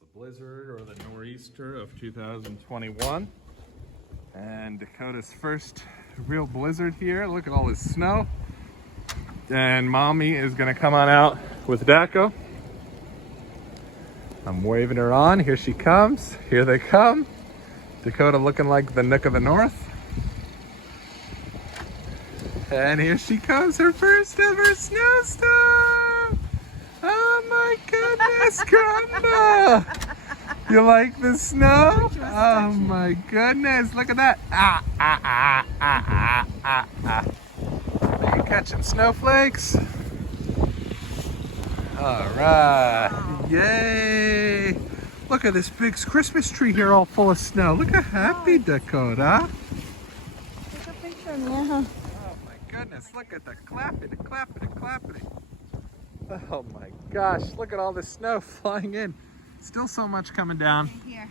The blizzard or the nor'easter of 2021, and Dakota's first real blizzard here. Look at all this snow, and mommy is gonna come on out with Daco. I'm waving her on. Here she comes. Here they come. Dakota looking like the Nook of the North, and here she comes, her first ever snowstorm. Oh my goodness, Grandma! You like the snow? Oh my goodness, look at that. Are you catching snowflakes? All right, yay. Look at this big Christmas tree here all full of snow. Look how happy Dakota. Take a picture of me, huh? Oh my goodness, look at the clapping, clapping, clapping. Oh my gosh, look at all this snow flying in. Still so much coming down. Here.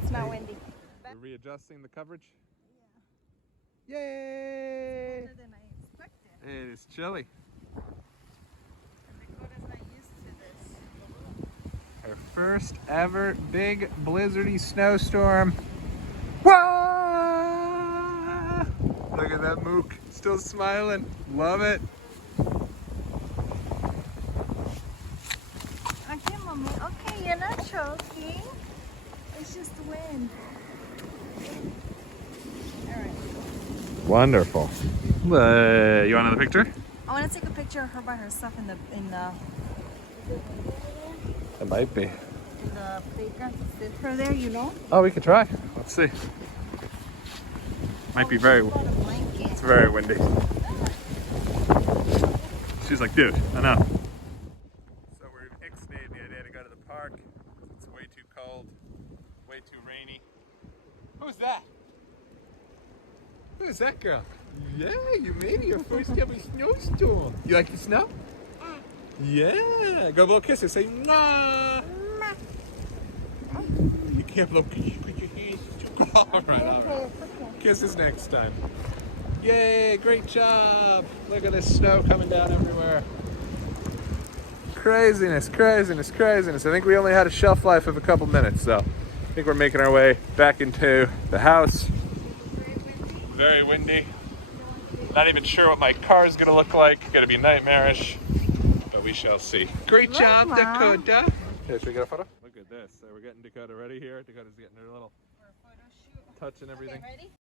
It's not windy. We're readjusting the coverage. Yeah. Yay! Better than I expected. It is chilly. And Dakota's not used to this. Our first ever big blizzardy snowstorm. Whoa! Look at that mook, still smiling. Love it. Okay, mommy. Okay, you're not choking. It's just the wind. All right. Wonderful. You want another picture? I want to take a picture of her by herself in the It might be. in the playground to sit her there, you know? Oh, we could try. Let's see. Might be very. Got a blanket. It's very windy. She's like, dude, I know. So we're ixnaying the idea to go to the park. It's way too cold, way too rainy. Who's that? Who's that girl? Yeah, you made it your first ever snowstorm. You like the snow? Yeah. Go blow kisses. Say mwah. You can't blow kisses. Put your hands. All right. Kisses next time. Yay, great job. Look at this snow coming down everywhere. Craziness, craziness, craziness. I think we only had a shelf life of a couple minutes, so I think we're making our way back into the house. Very windy. Not even sure what my car is gonna look like. Gonna be nightmarish, but we shall see. Great job, Dakota. Okay, should we get a photo? Look at this. So we're getting Dakota ready here. Dakota's getting her little touch and everything. Okay, ready?